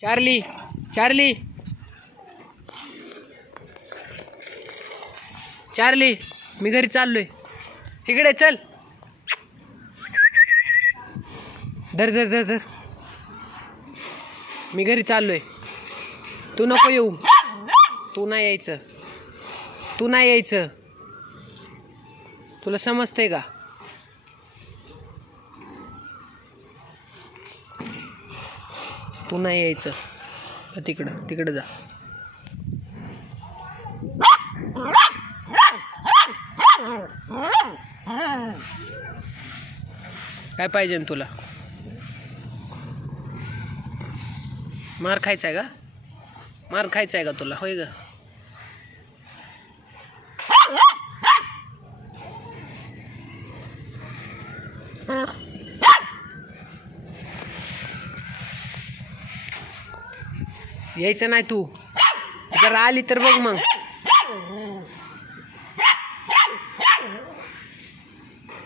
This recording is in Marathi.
चार्ली चार्ली चार्ली मी घरी चाललोय. इकडे चल. धर धर धर धर. मी घरी चाललोय. तू नको येऊ. तू नाही यायचं. तू नाही यायचं. तुला समजतंय का? तू नाही यायचं. तिकडं तिकडं जा. काय पाहिजे तुला? मार खायचा आहे का? मार खायचा आहे का तुला? होय ग. यायचं नाही तू. जर आली तर बघ मग.